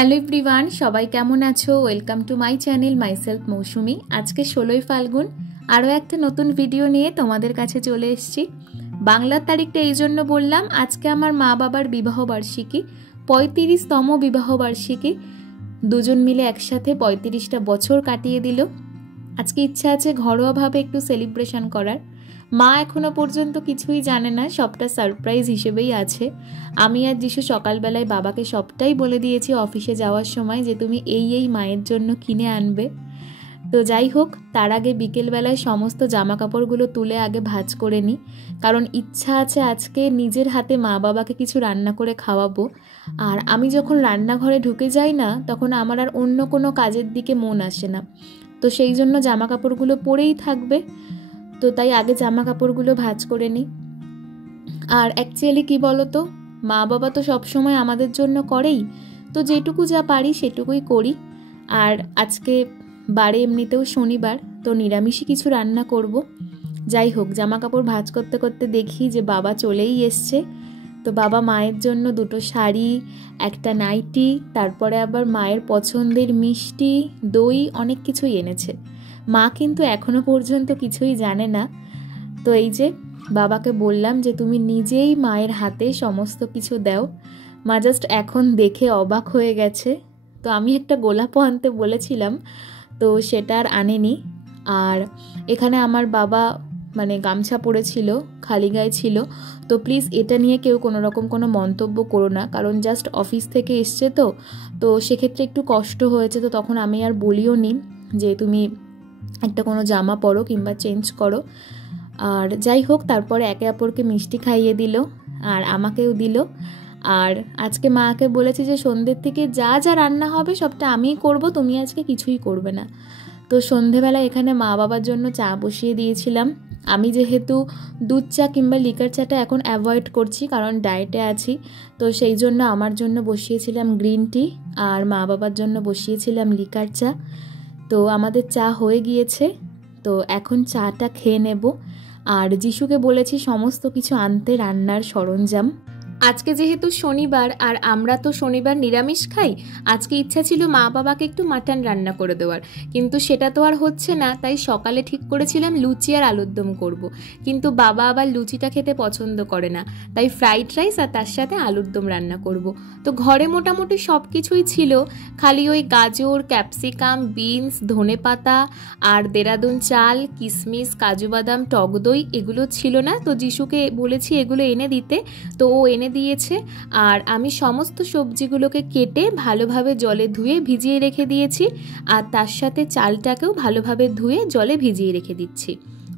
Hello everyone, সবাই কেমন আছো? Welcome to my channel myself Mousumi. আজকে 16ই ফাল্গুন আরও একটা নতুন ভিডিও নিয়ে তোমাদের কাছে চলে এসেছি। বাংলার তারিখটা এই জন্য বললাম, আজকে আমার মা বাবার বিবাহবার্ষিকী, 35তম বিবাহবার্ষিকী। দুজন মিলে একসাথে 35টা বছর কাটিয়ে দিল। আজকে ইচ্ছা আছে ঘরোয়াভাবে একটু সেলিব্রেশন করার। মা এখনো পর্যন্ত কিছুই জানে না, সবটা সারপ্রাইজ হিসেবেই আছে। আমি আর যিশু সকালবেলায় বাবাকে সবটাই বলে দিয়েছি অফিসে যাওয়ার সময় যে তুমি এই মায়ের জন্য কিনে আনবে। তো যাই হোক, তার আগে বিকেলবেলায় সমস্ত জামা কাপড়গুলো তুলে আগে ভাঁজ করে নিই, কারণ ইচ্ছা আছে আজকে নিজের হাতে মা বাবাকে কিছু রান্না করে খাওয়াবো। আর আমি যখন রান্নাঘরে ঢুকে যাই না, তখন আমার আর অন্য কোনো কাজের দিকে মন আসে না। তো সেই জন্য জামা কাপড়গুলো পরেই থাকবে, তো তাই আগে জামা কাপড়গুলো ভাঁজ করে নিই। আর অ্যাকচুয়ালি কি বলো তো, মা বাবা তো সবসময় আমাদের জন্য করেই, তো যেটুকু যা পারি সেটুকুই করি। আর আজকে বারে এমনিতেও শনিবার, তো নিরামিষই কিছু রান্না করব। যাই হোক, জামা কাপড় ভাঁজ করতে করতে দেখি যে বাবা চলেই এসছে। তো বাবা মায়ের জন্য দুটো শাড়ি, একটা নাইটি, তারপরে আবার মায়ের পছন্দের মিষ্টি, দই, অনেক কিছুই এনেছে। মা কিন্তু এখনো পর্যন্ত কিছুই জানে না। তো এই যে বাবাকে বললাম যে তুমি নিজেই মায়ের হাতে সমস্ত কিছু দাও। মা জাস্ট এখন দেখে অবাক হয়ে গেছে। তো আমি একটা গোলাপও আনতে বলেছিলাম, তো সেটা আর আনেনি। আর এখানে আমার বাবা গামছা পরেছিল, খালি গায়ে ছিল। তো প্লিজ এটা নিয়ে কেউ কোনো রকম কোনো মন্তব্য করো না, কারণ জাস্ট অফিস থেকে এসছে তো সেক্ষেত্রে একটু কষ্ট হয়েছে। তো তখন আমি আর বলিও নি যে তুমি একটা কোনো জামা পরো কিংবা চেঞ্জ করো। আর যাই হোক, তারপরে একে অপরকে মিষ্টি খাইয়ে দিল আর আমাকেও দিল। আর আজকে মাকে বলেছি যে সন্ধ্যের থেকে যা যা রান্না হবে সবটা আমিই করব, তুমি আজকে কিছুই করবে না। তো সন্ধেবেলা এখানে মা বাবার জন্য চা বসিয়ে দিয়েছিলাম। আমি যেহেতু দুধ চা কিংবা লিকার চাটা এখন অ্যাভয়েড করছি, কারণ ডায়েটে আছি, তো সেই জন্য আমার জন্য বসিয়েছিলাম গ্রিন টি, আর মা বাবার জন্য বসিয়েছিলাম লিকার চা। তো আমাদের চা হয়ে গিয়েছে, তো এখন চাটা খেয়ে নেব। আর যিশুকে বলেছি সমস্ত কিছু আনতে, রান্নার সরঞ্জাম। আজকে যেহেতু শনিবার আর আমরা তো শনিবার নিরামিষ খাই, আজকে ইচ্ছা ছিল মা বাবাকে একটু মাটন রান্না করে দেওয়ার, কিন্তু সেটা তো আর হচ্ছে না। তাই সকালে ঠিক করেছিলাম লুচি আর আলুর দম করব, কিন্তু বাবা আবার লুচিটা খেতে পছন্দ করে না, তাই ফ্রাইড রাইস আর তার সাথে আলুর দম রান্না করব। তো ঘরে মোটামুটি সব কিছুই ছিল, খালি ওই গাজর, ক্যাপসিকাম, বিনস, ধনেপাতা আর দেরাদুন চাল, কিশমিশ, কাজু বাদাম, টক দই এগুলো ছিল না। তো যিশুকে বলেছি এগুলো এনে দিতে, তো ও এনে দিয়েছে। আর আমি সমস্ত সবজিগুলোকে কেটে ভালোভাবে জলে ধুয়ে ভিজিয়ে রেখে দিয়েছি, আর তার সাথে চালটাকেও ভালোভাবে ধুয়ে জলে ভিজিয়ে রেখে দিচ্ছি।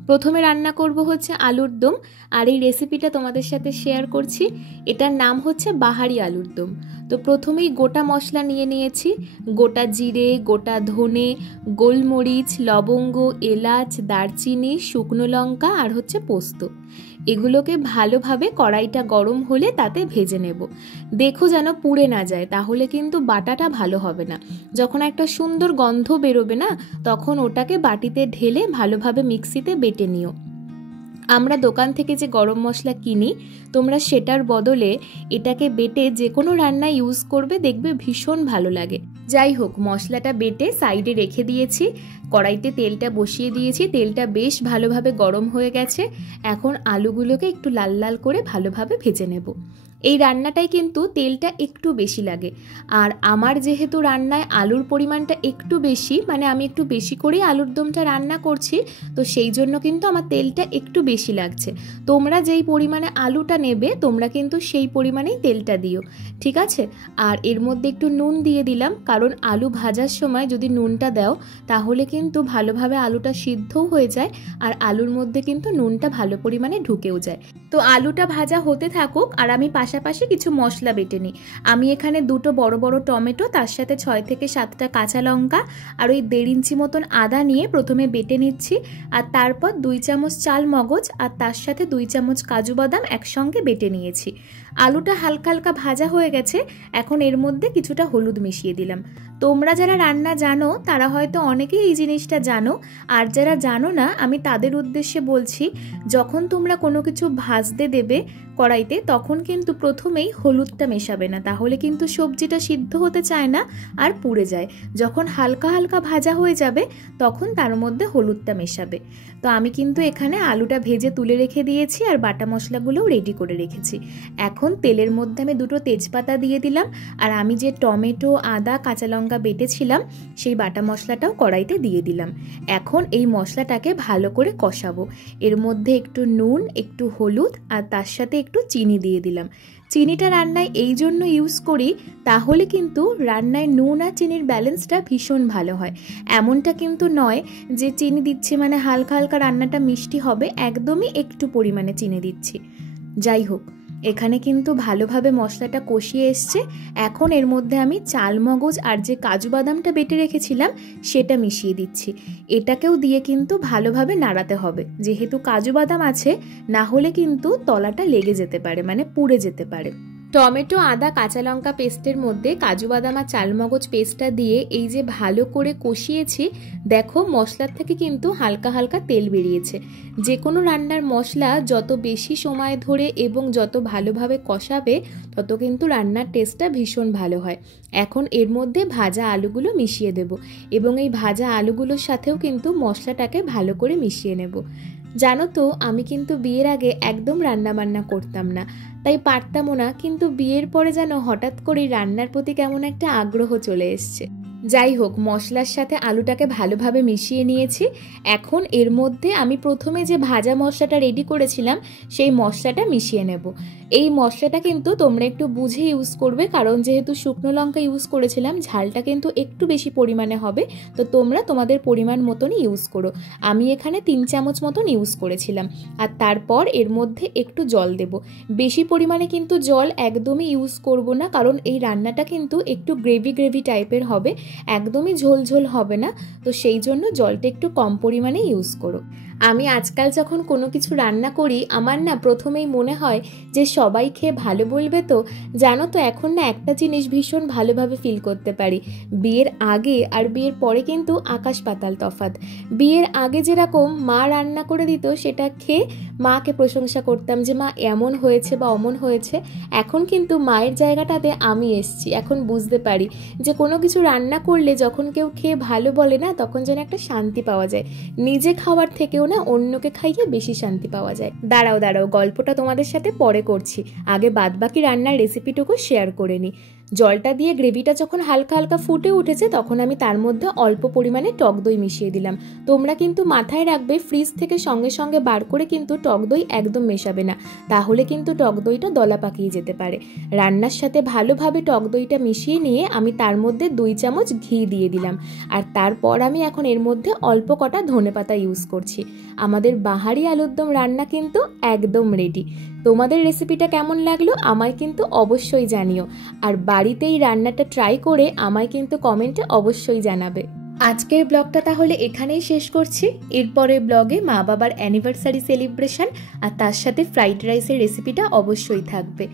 প্রথমে রান্না করব হচ্ছে আলুর দম, আর এই রেসিপিটা তোমাদের সাথে শেয়ার করছি। এটার নাম হচ্ছে বাহারি আলুর দম। তো প্রথমেই গোটা মশলা নিয়ে নিয়েছি, গোটা জিরে, গোটা ধনে, গোলমরিচ, লবঙ্গ, এলাচ, দারচিনি, শুকনো লঙ্কা আর হচ্ছে পোস্ত। এগুলোকে ভালোভাবে কড়াইটা গরম হলে তাতে ভেজে নেব। দেখো যেন পুড়ে না যায়, তাহলে কিন্তু বাটাটা ভালো হবে না। যখন একটা সুন্দর গন্ধ বেরোবে না, তখন ওটাকে বাটিতে ঢেলে ভালোভাবে মিক্সিতে বেটে নিও। আমরা দোকান থেকে যে গরম মশলা কিনি, তোমরা সেটার বদলে এটাকে বেটে যে কোনো রান্নায় ইউজ করবে, দেখবে ভীষণ ভালো লাগে। যাই হোক, মশলাটা বেটে সাইডে রেখে দিয়েছি, কড়াইতে তেলটা বসিয়ে দিয়েছি, তেলটা বেশ ভালোভাবে গরম হয়ে গেছে। এখন আলুগুলোকে একটু লাল লাল করে ভালোভাবে ভেজে নেব। এই রান্নাটাই কিন্তু তেলটা একটু বেশি লাগে, আর আমার যেহেতু রান্নায় আলুর পরিমাণটা একটু বেশি, আমি একটু বেশি করেই আলুর দমটা রান্না করছি, তো সেই জন্য কিন্তু আমার তেলটা একটু বেশি লাগছে। তোমরা যেই পরিমাণে আলুটা নেবে, তোমরা কিন্তু সেই পরিমাণেই তেলটা দিও, ঠিক আছে? আর এর মধ্যে একটু নুন দিয়ে দিলাম, কারণ আলু ভাজার সময় যদি নুনটা দাও, তাহলে কিন্তু ভালোভাবে আলুটা সিদ্ধও হয়ে যায়, আর আলুর মধ্যে কিন্তু নুনটা ভালো পরিমাণে ঢুকেও যায়। তো আলুটা ভাজা হতে থাকুক, আর আমি পাশাপাশি কিছু মশলা বেটে নিই। আমি এখানে দুটো বড় বড় টমেটো, তার সাথে 6 থেকে 7টা কাঁচা লঙ্কা আর ওই 1.5 ইঞ্চি মতন আদা নিয়ে প্রথমে বেটে নিচ্ছি, আর তারপর 2 চামচ চাল মগজ আর তার সাথে 2 চামচ কাজু বাদাম একসঙ্গে বেটে নিয়েছি। আলুটা হালকা হালকা ভাজা হয়ে গেছে। এখন এর মধ্যে কিছুটা হলুদ মিশিয়ে দিলাম। তোমরা যারা রান্না জানো তারা হয়তো অনেকেই এই জিনিসটা জানো, আর যারা জানো না আমি তাদের উদ্দেশ্যে বলছি, যখন তোমরা কোনো কিছু ভাজতে দেবে কড়াইতে তখন কিন্তু প্রথমেই হলুদটা মেশাবে না, তাহলে কিন্তু সবজিটা সিদ্ধ হতে চায় না আর পুড়ে যায়। যখন হালকা হালকা ভাজা হয়ে যাবে তখন তার মধ্যে হলুদটা মেশাবে। তো আমি কিন্তু এখানে আলুটা ভেজে তুলে রেখে দিয়েছি আর বাটা মশলাগুলোও রেডি করে রেখেছি। এখন তেলের মধ্যে আমি 2টো তেজপাতা দিয়ে দিলাম, আর আমি যে টমেটো, আদা, কাঁচা লঙ্কা বেটেছিলাম সেই বাটা মশলাটাও কড়াইতে দিয়ে দিলাম। এখন এই মশলাটাকে ভালো করে কষাবো। এর মধ্যে একটু নুন, একটু হলুদ আর তার সাথে একটু চিনি দিয়ে দিলাম। চিনিটা রান্নায় এই জন্য ইউজ করি, তাহলে কিন্তু রান্নায় নুন আর চিনির ব্যালেন্সটা ভীষণ ভালো হয়। এমনটা কিন্তু নয় যে চিনি দিচ্ছি মানে হালকা হালকা রান্নাটা মিষ্টি হবে, একদমই একটু পরিমাণে চিনি দিচ্ছি। যাই হোক, এখানে কিন্তু ভালোভাবে মশলাটা কষিয়ে এসছে। এখন এর মধ্যে আমি চালমগজ আর যে কাজু বাদামটা বেটে রেখেছিলাম সেটা মিশিয়ে দিচ্ছি। এটাকেও দিয়ে কিন্তু ভালোভাবে নাড়াতে হবে, যেহেতু কাজু বাদাম আছে, না হলে কিন্তু তলাটা লেগে যেতে পারে, মানে পুড়ে যেতে পারে। টমেটো, আদা, কাঁচা লঙ্কা পেস্টের মধ্যে কাজু বাদাম আর চালমগজ পেস্টটা দিয়ে এই যে ভালো করে কষিয়েছি, দেখো মশলার থেকে কিন্তু হালকা হালকা তেল বেরিয়েছে। যে কোনো রান্নার মশলা যত বেশি সময় ধরে এবং যত ভালোভাবে কষাবে তত কিন্তু রান্নার টেস্টটা ভীষণ ভালো হয়। এখন এর মধ্যে ভাজা আলুগুলো মিশিয়ে দেব এবং এই ভাজা আলুগুলোর সাথেও কিন্তু মশলাটাকে ভালো করে মিশিয়ে নেব। জানো তো, আমি কিন্তু বিয়ের আগে একদম রান্না বান্না করতাম না, তাই পারতামও না, কিন্তু বিয়ের পরে যেন হঠাৎ করে রান্নার প্রতি কেমন একটা আগ্রহ চলে এসছে। যাই হোক, মশলার সাথে আলুটাকে ভালোভাবে মিশিয়ে নিয়েছি। এখন এর মধ্যে আমি প্রথমে যে ভাজা মশলাটা রেডি করেছিলাম সেই মশলাটা মিশিয়ে নেব। এই মশলাটা কিন্তু তোমরা একটু বুঝে ইউজ করবে, কারণ যেহেতু শুকনো লঙ্কা ইউজ করেছিলাম ঝালটা কিন্তু একটু বেশি পরিমাণে হবে, তো তোমরা তোমাদের পরিমাণ মতনই ইউজ করো। আমি এখানে 3 চামচ মতন ইউজ করেছিলাম। আর তারপর এর মধ্যে একটু জল দেব। বেশি পরিমাণে কিন্তু জল একদমই ইউজ করব না, কারণ এই রান্নাটা কিন্তু একটু গ্রেভি গ্রেভি টাইপের হবে, একদমই ঝোল ঝোল হবে না, তো সেই জন্য জলটা একটু কম পরিমাণে ইউজ করো। আমি আজকাল যখন কোনো কিছু রান্না করি আমার না প্রথমেই মনে হয় যে সবাই খেয়ে ভালো বলবে তো। জানো তো, এখন না একটা জিনিস ভীষণ ভালোভাবে ফিল করতে পারি, বিয়ের আগে আর বিয়ের পরে কিন্তু আকাশ পাতাল তফাৎ। বিয়ের আগে যেরকম মা রান্না করে দিত সেটা খেয়ে মাকে প্রশংসা করতাম যে মা এমন হয়েছে বা অমন হয়েছে। এখন কিন্তু মায়ের জায়গাটাতে আমি এসছি, এখন বুঝতে পারি যে কোনো কিছু রান্না করলে যখন কেউ খেয়ে ভালো বলে না, তখন যেন একটা শান্তি পাওয়া যায়। নিজে খাওয়ার থেকেও না অন্যকে খাইয়ে বেশি শান্তি পাওয়া যায়। দাঁড়াও গল্পটা তোমাদের সাথে পরে করছি, আগে বাদবাকি রান্নার রেসিপিটুকু শেয়ার করে নিই। জলটা দিয়ে গ্রেভিটা যখন হালকা হালকা ফুটে উঠেছে তখন আমি তার মধ্যে অল্প পরিমাণে টক দই মিশিয়ে দিলাম। তোমরা কিন্তু মাথায় রাখবে, ফ্রিজ থেকে সঙ্গে সঙ্গে বার করে কিন্তু টক দই একদম মেশাবে না, তাহলে কিন্তু টক দইটা দলা পাকিয়ে যেতে পারে। রান্নার সাথে ভালোভাবে টক দইটা মিশিয়ে নিয়ে আমি তার মধ্যে 2 চামচ ঘি দিয়ে দিলাম। আর তারপর আমি এখন এর মধ্যে অল্প কটা ধনেপাতা ইউজ করছি। আমাদের বাহারি আলুর দম রান্না কিন্তু একদম রেডি। তোমাদের রেসিপিটা কেমন লাগলো আমায় কিন্তু অবশ্যই জানিও, আর বাড়িতে এই রান্নাটা ট্রাই করে আমায় কিন্তু কমেন্টে অবশ্যই জানাবে। আজকের ব্লগটা তাহলে এখানেই শেষ করছি। এরপরে ব্লগে মা বাবার অ্যানিভার্সারি সেলিব্রেশন আর তার সাথে ফ্রাইড রাইসের রেসিপিটা অবশ্যই থাকবে।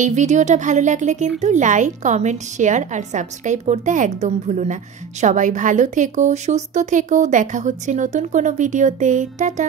এই ভিডিওটা ভালো লাগলে কিন্তু লাইক, কমেন্ট, শেয়ার আর সাবস্ক্রাইব করতে একদম ভুলো না। সবাই ভালো থেকো, সুস্থ থেকো, দেখা হচ্ছে নতুন কোনো ভিডিওতে। টাটা।